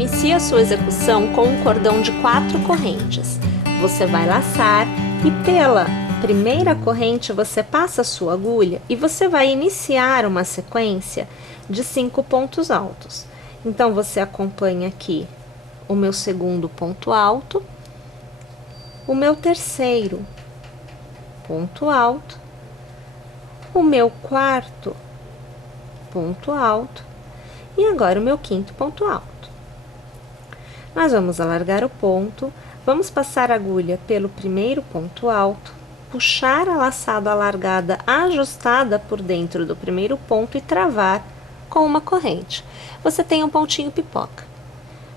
inicie a sua execução com um cordão de 4 correntes. Você vai laçar e pela primeira corrente você passa a sua agulha e você vai iniciar uma sequência de 5 pontos altos. Então, você acompanha aqui o meu segundo ponto alto, o meu terceiro ponto alto, o meu quarto ponto alto e agora o meu quinto ponto alto. Nós vamos alargar o ponto, vamos passar a agulha pelo primeiro ponto alto, puxar a laçada alargada ajustada por dentro do primeiro ponto e travar com uma corrente. Você tem um pontinho pipoca.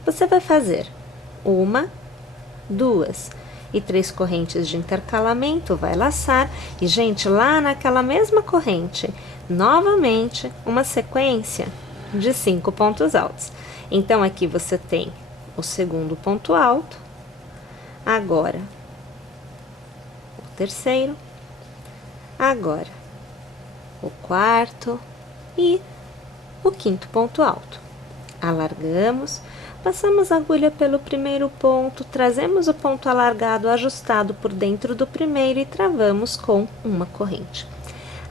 Você vai fazer 1, 2 e 3 correntes de intercalamento, vai laçar e, gente, lá naquela mesma corrente, novamente uma sequência de 5 pontos altos. Então, aqui você tem o segundo ponto alto, agora o terceiro, agora o quarto e o quinto ponto alto. Alargamos, passamos a agulha pelo primeiro ponto, trazemos o ponto alargado ajustado por dentro do primeiro e travamos com uma corrente.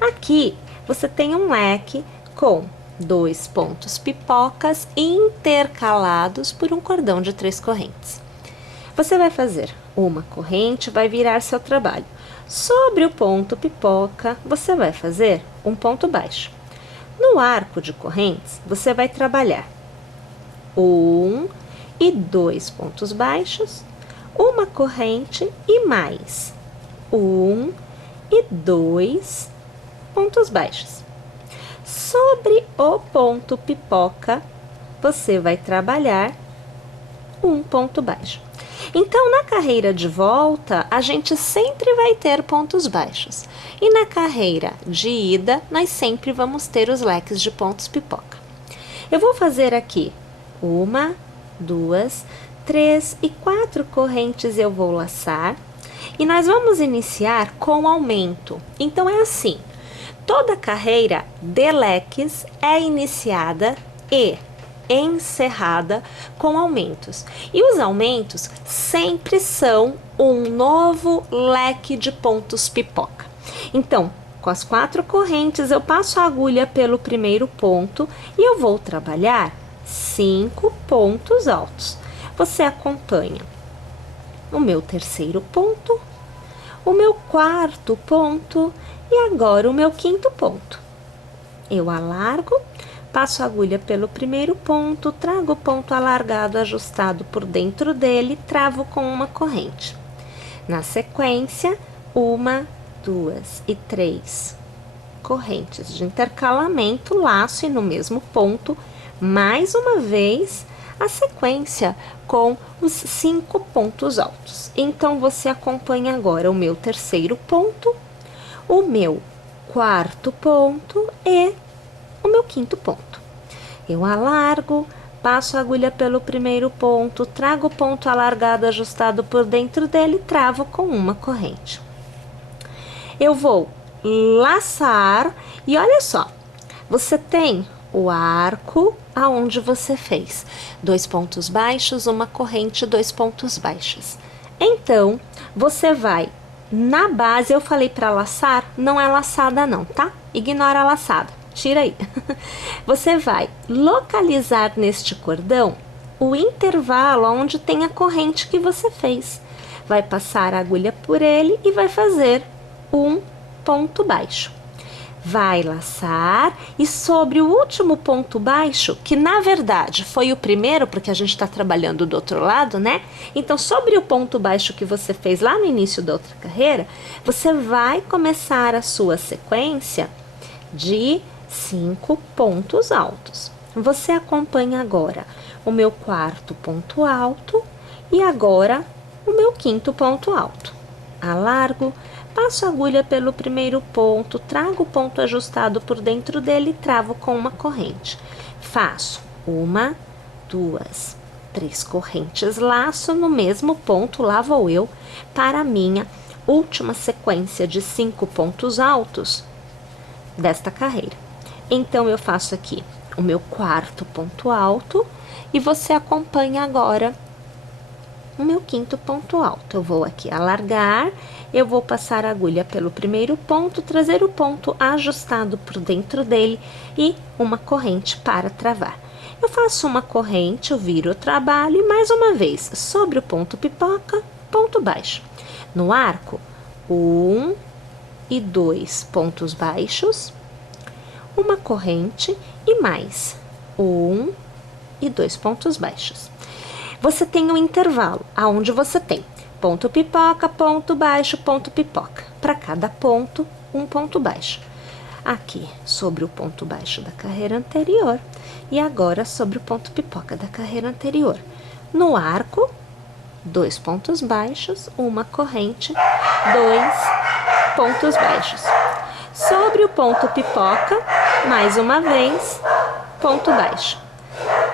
Aqui você tem um leque com 2 pontos pipocas intercalados por um cordão de 3 correntes. Você vai fazer uma corrente, vai virar seu trabalho. Sobre o ponto pipoca, você vai fazer um ponto baixo. No arco de correntes, você vai trabalhar 1 e 2 pontos baixos, uma corrente e mais 1 e 2 pontos baixos. Sobre o ponto pipoca, você vai trabalhar um ponto baixo. Então, na carreira de volta, a gente sempre vai ter pontos baixos. E na carreira de ida, nós sempre vamos ter os leques de pontos pipoca. Eu vou fazer aqui 1, 2, 3 e 4 correntes eu vou laçar. E nós vamos iniciar com aumento. Então, é assim. Toda carreira de leques é iniciada e encerrada com aumentos. E os aumentos sempre são um novo leque de pontos pipoca. Então, com as 4 correntes, eu passo a agulha pelo primeiro ponto e eu vou trabalhar 5 pontos altos. Você acompanha o meu terceiro ponto, o meu quarto ponto e agora o meu quinto ponto. Eu alargo, passo a agulha pelo primeiro ponto, trago o ponto alargado ajustado por dentro dele, travo com uma corrente. Na sequência, 1, 2 e 3 correntes de intercalamento, laço e no mesmo ponto, mais uma vez, a sequência com os 5 pontos altos. Então, você acompanha agora o meu terceiro ponto, o meu quarto ponto e o meu quinto ponto. Eu alargo, passo a agulha pelo primeiro ponto, trago o ponto alargado ajustado por dentro dele, travo com uma corrente. Eu vou laçar e olha só, você tem o arco aonde você fez 2 pontos baixos, uma corrente, 2 pontos baixos. Então, você vai na base, eu falei para laçar, não é laçada não, tá? Ignora a laçada, tira aí. Você vai localizar neste cordão o intervalo onde tem a corrente que você fez. Vai passar a agulha por ele e vai fazer um ponto baixo. Vai laçar e sobre o último ponto baixo, que na verdade foi o primeiro, porque a gente está trabalhando do outro lado, né? Então, sobre o ponto baixo que você fez lá no início da outra carreira, você vai começar a sua sequência de 5 pontos altos. Você acompanha agora o meu quarto ponto alto e agora o meu quinto ponto alto. Alargo, passo a agulha pelo primeiro ponto, trago o ponto ajustado por dentro dele e travo com uma corrente. Faço 1, 2, 3 correntes, laço no mesmo ponto, lá vou eu para a minha última sequência de 5 pontos altos desta carreira. Então, eu faço aqui o meu quarto ponto alto e você acompanha agora o meu quinto ponto alto. Eu vou aqui alargar, eu vou passar a agulha pelo primeiro ponto, trazer o ponto ajustado por dentro dele e uma corrente para travar. Eu faço uma corrente, eu viro o trabalho e mais uma vez, sobre o ponto pipoca, ponto baixo. No arco, 1 e 2 pontos baixos, uma corrente e mais 1 e 2 pontos baixos. Você tem um intervalo, aonde você tem ponto pipoca, ponto baixo, ponto pipoca. Para cada ponto, um ponto baixo. Aqui, sobre o ponto baixo da carreira anterior e agora sobre o ponto pipoca da carreira anterior. No arco, 2 pontos baixos, uma corrente, 2 pontos baixos. Sobre o ponto pipoca, mais uma vez, ponto baixo.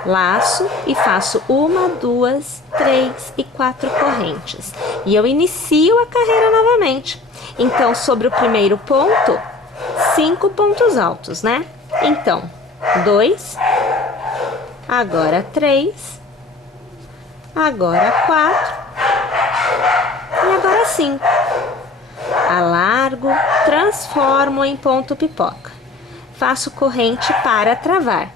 Laço e faço 1, 2, 3 e 4 correntes. E eu inicio a carreira novamente. Então, sobre o primeiro ponto, 5 pontos altos, né? Então, 2, agora 3, agora 4 e agora 5. Alargo, transformo em ponto pipoca. Faço corrente para travar.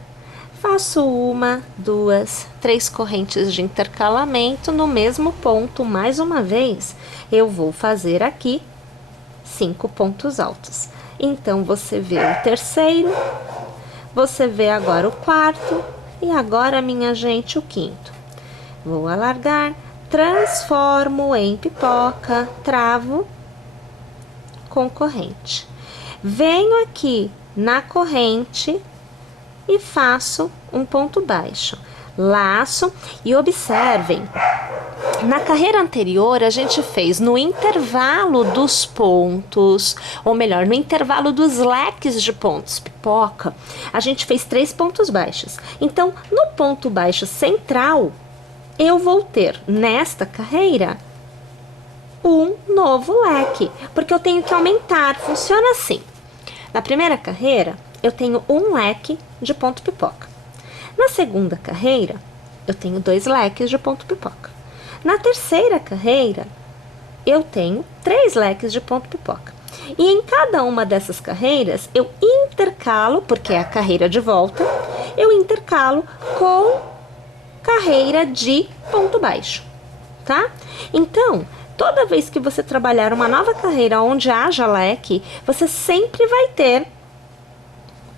Faço 1, 2, 3 correntes de intercalamento no mesmo ponto. Mais uma vez, eu vou fazer aqui 5 pontos altos. Então, você vê o terceiro, você vê agora o quarto e agora, minha gente, o quinto. Vou alargar, transformo em pipoca, travo com corrente. Venho aqui na corrente e faço um ponto baixo, laço e observem, na carreira anterior a gente fez no intervalo dos pontos, ou melhor, no intervalo dos leques de pontos pipoca, a gente fez 3 pontos baixos. Então, no ponto baixo central, eu vou ter nesta carreira um novo leque, porque eu tenho que aumentar, funciona assim. Na primeira carreira, eu tenho um leque de ponto pipoca. Na segunda carreira, eu tenho 2 leques de ponto pipoca. Na terceira carreira, eu tenho 3 leques de ponto pipoca. E em cada uma dessas carreiras, eu intercalo, porque é a carreira de volta, eu intercalo com carreira de ponto baixo, tá? Então, toda vez que você trabalhar uma nova carreira onde haja leque, você sempre vai ter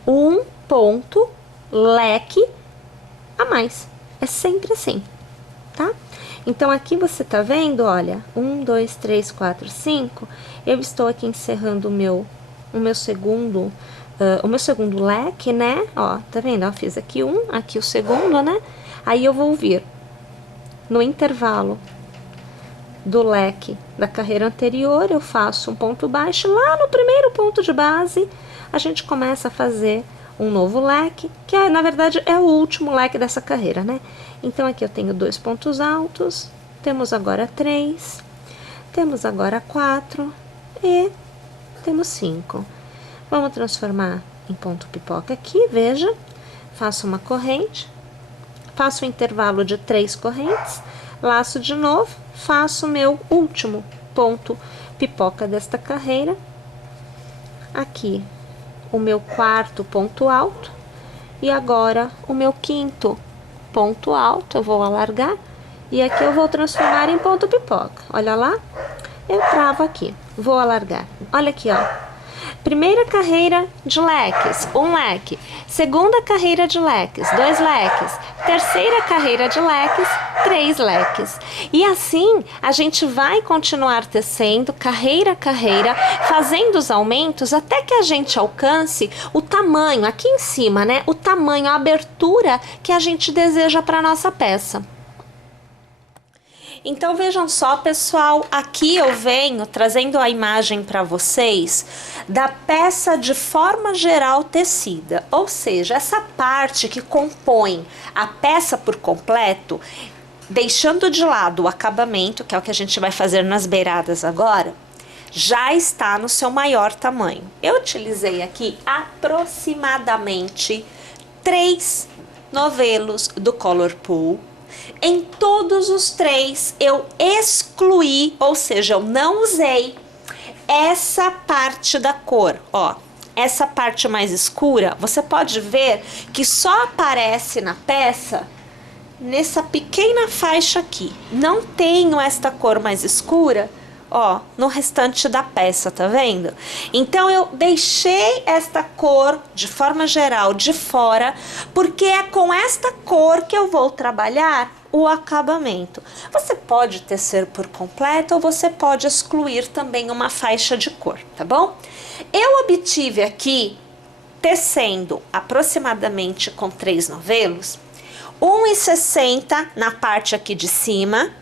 um ponto leque a mais. É sempre assim, tá? Então, aqui você tá vendo, olha, 1, 2, 3, 4, 5. Eu estou aqui encerrando o meu segundo leque, né? Ó, tá vendo? Ó, fiz aqui aqui o segundo, né? Aí eu vou vir no intervalo do leque da carreira anterior, eu faço um ponto baixo. Lá no primeiro ponto de base, a gente começa a fazer um novo leque, que na verdade é o último leque dessa carreira, né? Então, aqui eu tenho 2 pontos altos, temos agora 3, temos agora 4 e temos 5. Vamos transformar em ponto pipoca aqui, veja, faço uma corrente, faço um intervalo de 3 correntes, laço de novo, faço o meu último ponto pipoca desta carreira, aqui o meu quarto ponto alto e agora o meu quinto ponto alto, eu vou alargar e aqui eu vou transformar em ponto pipoca. Olha lá, eu travo aqui, vou alargar. Olha aqui, ó. Primeira carreira de leques, 1 leque. Segunda carreira de leques, 2 leques. Terceira carreira de leques, 3 leques. E assim, a gente vai continuar tecendo carreira a carreira, fazendo os aumentos até que a gente alcance o tamanho, aqui em cima, né? O tamanho, a abertura que a gente deseja para nossa peça. Então, vejam só, pessoal, aqui eu venho trazendo a imagem para vocês da peça de forma geral tecida, ou seja, essa parte que compõe a peça por completo, deixando de lado o acabamento, que é o que a gente vai fazer nas beiradas agora. já está no seu maior tamanho. Eu utilizei aqui aproximadamente 3 novelos do Color Pool. Em todos os 3 eu excluí, ou seja, eu não usei essa parte da cor, ó. Essa parte mais escura, você pode ver que só aparece na peça nessa pequena faixa aqui. Não tenho esta cor mais escura, ó, no restante da peça, tá vendo? Então eu deixei esta cor de forma geral de fora, porque é com esta cor que eu vou trabalhar o acabamento. Você pode tecer por completo ou você pode excluir também uma faixa de cor, tá bom? Eu obtive aqui, tecendo aproximadamente com 3 novelos, 1,60 na parte aqui de cima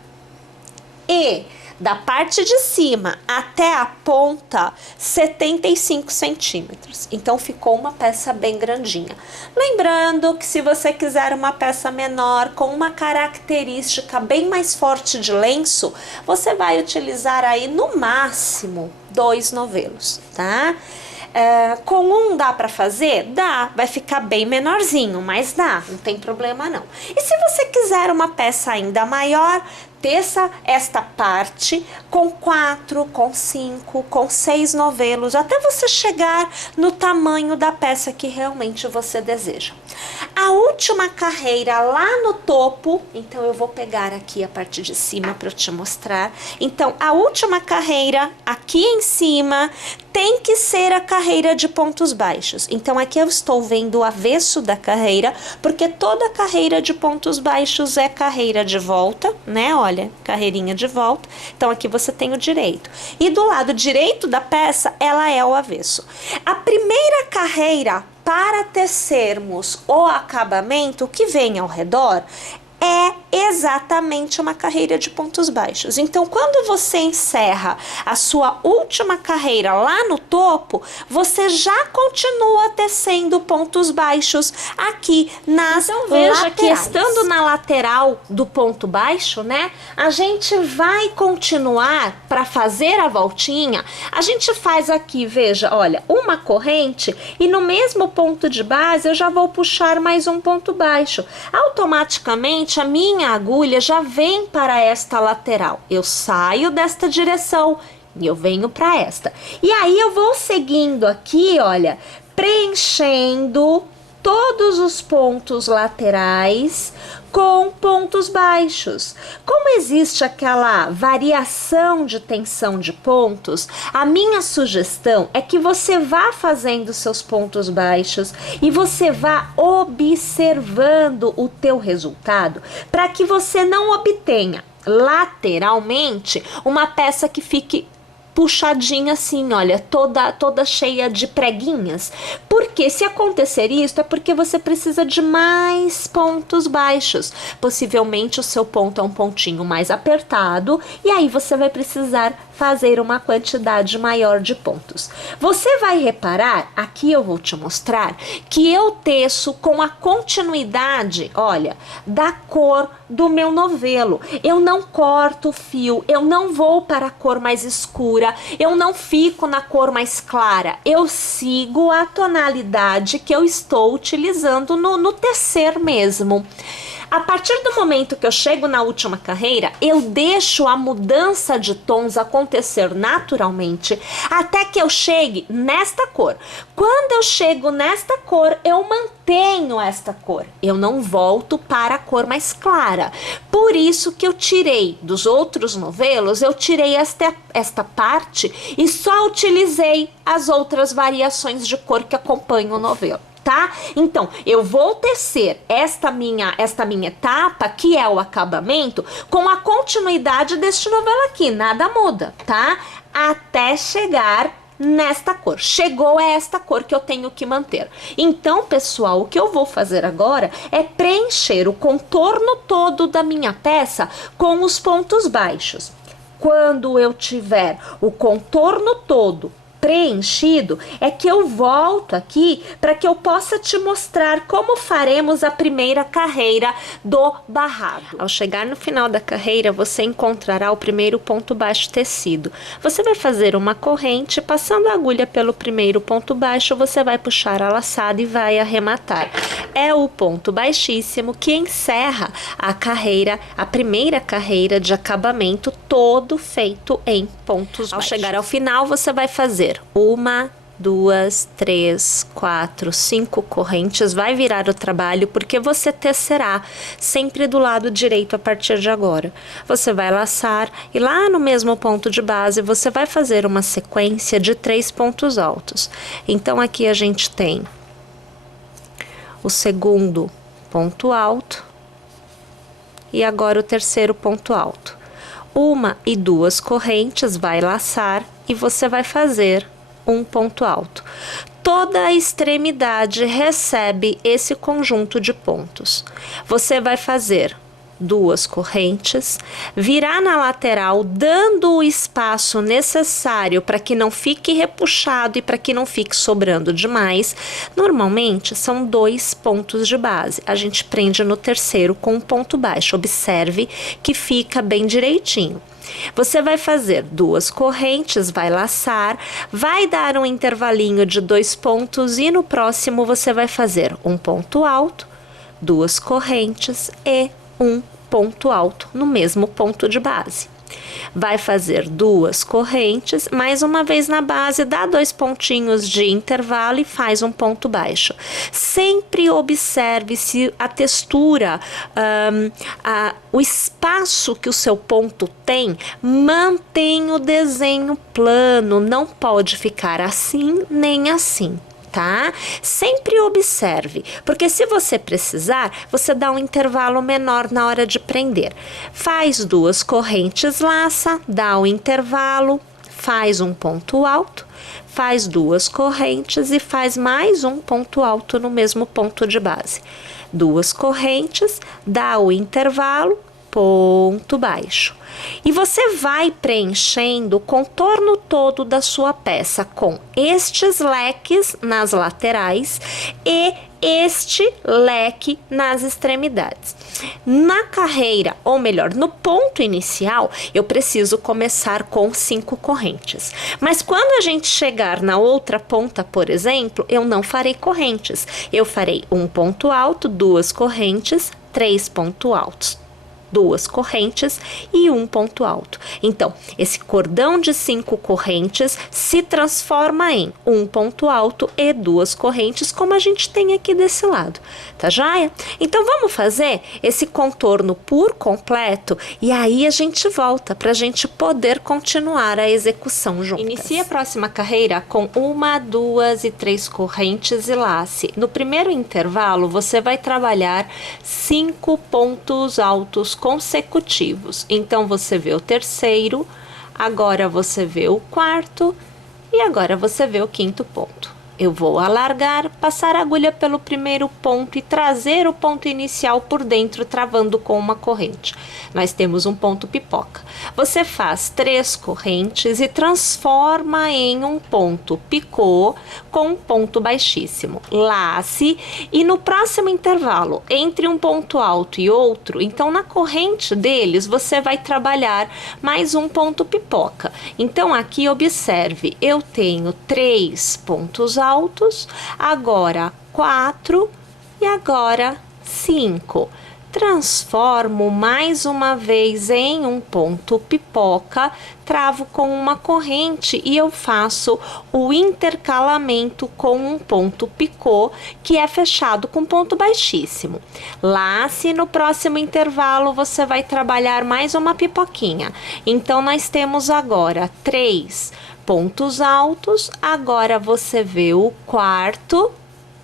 e da parte de cima até a ponta 75 centímetros. Então ficou uma peça bem grandinha. Lembrando que se você quiser uma peça menor com uma característica bem mais forte de lenço, você vai utilizar aí no máximo 2 novelos, tá? Com um dá para fazer? Dá, vai ficar bem menorzinho, mas dá, não tem problema não. E se você quiser uma peça ainda maior, teça esta parte com 4, com 5, com 6 novelos, até você chegar no tamanho da peça que realmente você deseja. A última carreira lá no topo, então eu vou pegar aqui a parte de cima para eu te mostrar. Então, a última carreira aqui em cima tem que ser a carreira de pontos baixos. Então, aqui eu estou vendo o avesso da carreira, porque toda carreira de pontos baixos é carreira de volta, né? Olha, carreirinha de volta. Então, aqui você tem o direito. E do lado direito da peça, ela é o avesso. A primeira carreira para tecermos o acabamento que vem ao redor é exatamente uma carreira de pontos baixos. Então, quando você encerra a sua última carreira lá no topo, você já continua tecendo pontos baixos aqui nas laterais. Então, veja que estando na lateral do ponto baixo, né, a gente vai continuar para fazer a voltinha. A gente faz aqui, veja, olha, uma corrente e no mesmo ponto de base eu já vou puxar mais um ponto baixo. Automaticamente a minha agulha já vem para esta lateral. Eu saio desta direção e eu venho para esta. E aí eu vou seguindo aqui, olha, preenchendo todos os pontos laterais com pontos baixos. Como existe aquela variação de tensão de pontos, a minha sugestão é que você vá fazendo seus pontos baixos e você vá observando o teu resultado para que você não obtenha lateralmente uma peça que fique puxadinha assim, olha, toda cheia de preguinhas. Porque se acontecer isso, é porque você precisa de mais pontos baixos. Possivelmente o seu ponto é um pontinho mais apertado e aí você vai precisar fazer uma quantidade maior de pontos. Você vai reparar, aqui eu vou te mostrar, que eu teço com a continuidade, olha, da cor do meu novelo. Eu não corto o fio, eu não vou para a cor mais escura, eu não fico na cor mais clara, eu sigo a tonalidade que eu estou utilizando no tecer mesmo. A partir do momento que eu chego na última carreira, eu deixo a mudança de tons acontecer naturalmente até que eu chegue nesta cor. Quando eu chego nesta cor, eu mantenho esta cor. Eu não volto para a cor mais clara. Por isso que eu tirei dos outros novelos, eu tirei esta parte e só utilizei as outras variações de cor que acompanham o novelo. Tá? Então, eu vou tecer esta minha etapa, que é o acabamento, com a continuidade deste novelo aqui, nada muda, tá? Até chegar nesta cor. Chegou a esta cor que eu tenho que manter. Então, pessoal, o que eu vou fazer agora é preencher o contorno todo da minha peça com os pontos baixos. Quando eu tiver o contorno todo preenchido, é que eu volto aqui para que eu possa te mostrar como faremos a primeira carreira do barrado. Ao chegar no final da carreira, você encontrará o primeiro ponto baixo tecido. Você vai fazer uma corrente, passando a agulha pelo primeiro ponto baixo, você vai puxar a laçada e vai arrematar. É o ponto baixíssimo que encerra a carreira, a primeira carreira de acabamento, todo feito em pontos baixos. Ao chegar ao final, você vai fazer 1, 2, 3, 4, 5 correntes, vai virar o trabalho porque você tecerá sempre do lado direito a partir de agora. Você vai laçar e lá no mesmo ponto de base você vai fazer uma sequência de 3 pontos altos. Então aqui a gente tem o segundo ponto alto e agora o terceiro ponto alto. 1 e 2 correntes, vai laçar e você vai fazer um ponto alto. Toda a extremidade recebe esse conjunto de pontos. Você vai fazer 2 correntes, virar na lateral, dando o espaço necessário para que não fique repuxado e para que não fique sobrando demais. Normalmente são 2 pontos de base. A gente prende no terceiro com um ponto baixo. Observe que fica bem direitinho. Você vai fazer 2 correntes, vai laçar, vai dar um intervalinho de 2 pontos e no próximo você vai fazer um ponto alto, 2 correntes e um ponto alto no mesmo ponto de base. Vai fazer 2 correntes, mais uma vez na base, dá 2 pontinhos de intervalo e faz um ponto baixo. Sempre observe se a textura, o espaço que o seu ponto tem, mantém o desenho plano, não pode ficar assim nem assim. Tá? Sempre observe, porque se você precisar, você dá um intervalo menor na hora de prender. Faz 2 correntes, laça, dá o intervalo, faz um ponto alto, faz 2 correntes e faz mais um ponto alto no mesmo ponto de base. 2 correntes, dá o intervalo, ponto baixo. E você vai preenchendo o contorno todo da sua peça com estes leques nas laterais e este leque nas extremidades. Na carreira, ou melhor, no ponto inicial, eu preciso começar com 5 correntes. Mas quando a gente chegar na outra ponta, por exemplo, eu não farei correntes. Eu farei um ponto alto, 2 correntes, 3 pontos altos. 2 correntes e um ponto alto. Então, esse cordão de 5 correntes se transforma em um ponto alto e 2 correntes, como a gente tem aqui desse lado, tá joia? Então, vamos fazer esse contorno por completo e aí a gente volta para a gente poder continuar a execução juntas. Inicie a próxima carreira com 1, 2 e 3 correntes e lace. No primeiro intervalo, você vai trabalhar 5 pontos altos consecutivos. Então você vê o terceiro, agora você vê o quarto e agora você vê o quinto ponto. Eu vou alargar, passar a agulha pelo primeiro ponto e trazer o ponto inicial por dentro, travando com uma corrente. Nós temos um ponto pipoca. Você faz 3 correntes e transforma em um ponto picô com um ponto baixíssimo. Lace e no próximo intervalo, entre um ponto alto e outro, então na corrente deles você vai trabalhar mais um ponto pipoca. Então aqui observe, eu tenho 3 pontos altos, agora 4 e agora 5. Transformo mais uma vez em um ponto pipoca, travo com uma corrente e eu faço o intercalamento com um ponto picô, que é fechado com ponto baixíssimo. Lace, no próximo intervalo você vai trabalhar mais uma pipoquinha. Então nós temos agora 3 pontos altos, agora você vê o quarto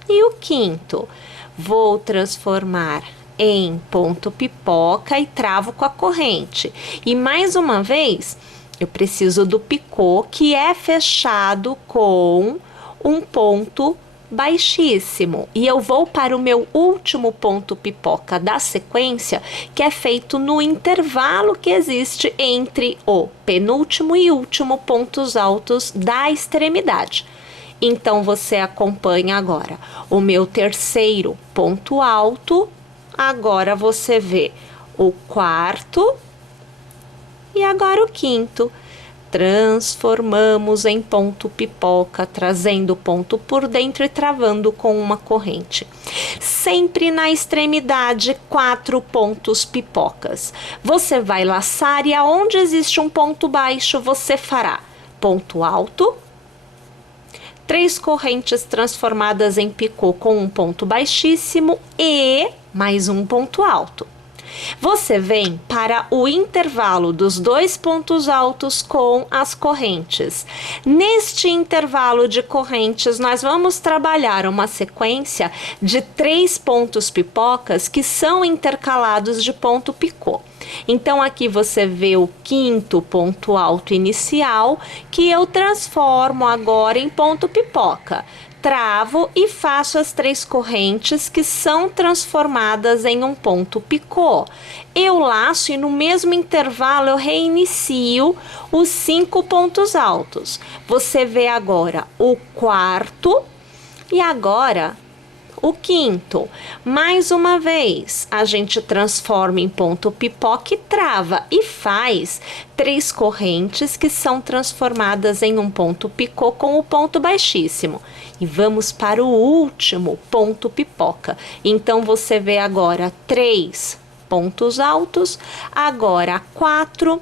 e o quinto. Vou transformar em ponto pipoca e travo com a corrente. E mais uma vez, eu preciso do picô, que é fechado com um ponto baixíssimo e eu vou para o meu último ponto pipoca da sequência, que é feito no intervalo que existe entre o penúltimo e último pontos altos da extremidade. Então, você acompanha agora o meu terceiro ponto alto, agora você vê o quarto e agora o quinto. Transformamos em ponto pipoca, trazendo o ponto por dentro e travando com uma corrente. Sempre na extremidade, 4 pontos pipocas. Você vai laçar e aonde existe um ponto baixo, você fará ponto alto, 3 correntes transformadas em picô com um ponto baixíssimo e mais um ponto alto. Você vem para o intervalo dos 2 pontos altos com as correntes. Neste intervalo de correntes, nós vamos trabalhar uma sequência de 3 pontos pipocas que são intercalados de ponto picô. Então, aqui você vê o quinto ponto alto inicial, que eu transformo agora em ponto pipoca. Travo e faço as 3 correntes que são transformadas em um ponto picô. Eu laço e no mesmo intervalo eu reinicio os 5 pontos altos. Você vê agora o quarto e agora o quinto. Mais uma vez, a gente transforma em ponto pipoca e trava e faz 3 correntes que são transformadas em um ponto picô com o ponto baixíssimo. E vamos para o último ponto pipoca. Então, você vê agora 3 pontos altos, agora 4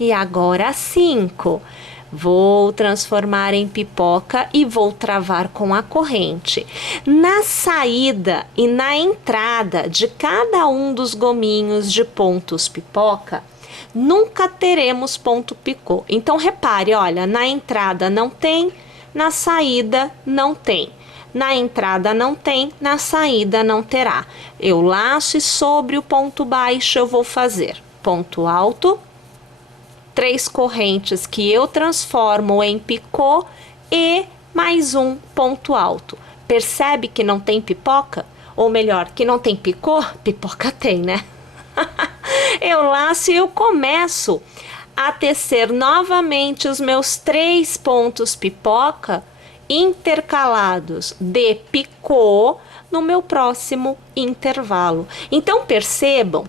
e agora 5. Vou transformar em pipoca e vou travar com a corrente. Na saída e na entrada de cada um dos gominhos de pontos pipoca, nunca teremos ponto picô. Então, repare, olha, na entrada não tem, na saída não tem. Na entrada não tem, na saída não terá. Eu laço e sobre o ponto baixo eu vou fazer ponto alto, 3 correntes que eu transformo em picô e mais um ponto alto. Percebe que não tem pipoca? Ou melhor, que não tem picô? Pipoca tem, né? Eu laço e eu começo a tecer novamente os meus 3 pontos pipoca intercalados de picô no meu próximo intervalo. Então, percebam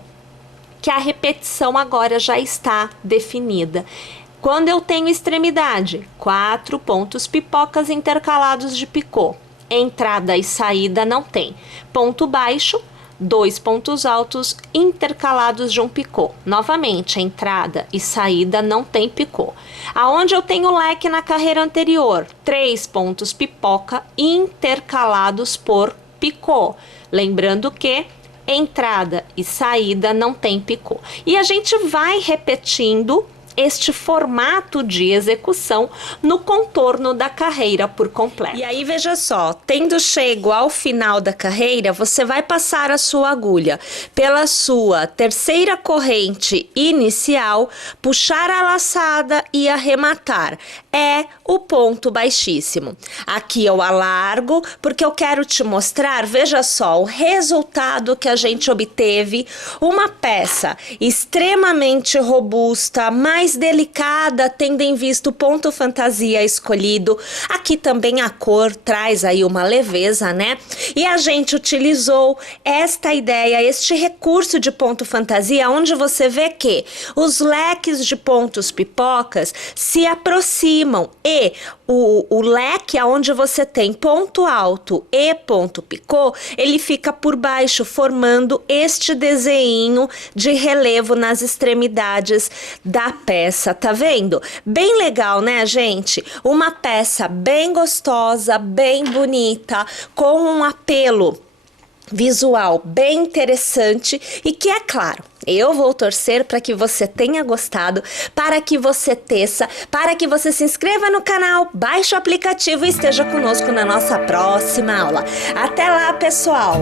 que a repetição agora já está definida. Quando eu tenho extremidade, 4 pontos pipocas intercalados de picô. Entrada e saída não tem. Ponto baixo, 2 pontos altos intercalados de um picô. Novamente, entrada e saída não tem picô. Aonde eu tenho leque na carreira anterior, 3 pontos pipoca intercalados por picô. Lembrando que entrada e saída não tem picô. E a gente vai repetindo este formato de execução no contorno da carreira por completo. E aí, veja só, tendo chego ao final da carreira, você vai passar a sua agulha pela sua terceira corrente inicial, puxar a laçada e arrematar. É o ponto baixíssimo. Aqui eu alargo, porque eu quero te mostrar, veja só, o resultado que a gente obteve, uma peça extremamente robusta, mais delicada, tendo em vista o ponto fantasia escolhido. Aqui também a cor traz aí uma leveza, né? E a gente utilizou esta ideia, este recurso de ponto fantasia, onde você vê que os leques de pontos pipocas se aproximam e o leque aonde você tem ponto alto e ponto picô, ele fica por baixo, formando este desenho de relevo nas extremidades da peça, tá vendo? Bem legal, né, gente? Uma peça bem gostosa, bem bonita, com um apelo visual bem interessante e que, é claro, eu vou torcer para que você tenha gostado, para que você teça, para que você se inscreva no canal, baixe o aplicativo e esteja conosco na nossa próxima aula. Até lá, pessoal!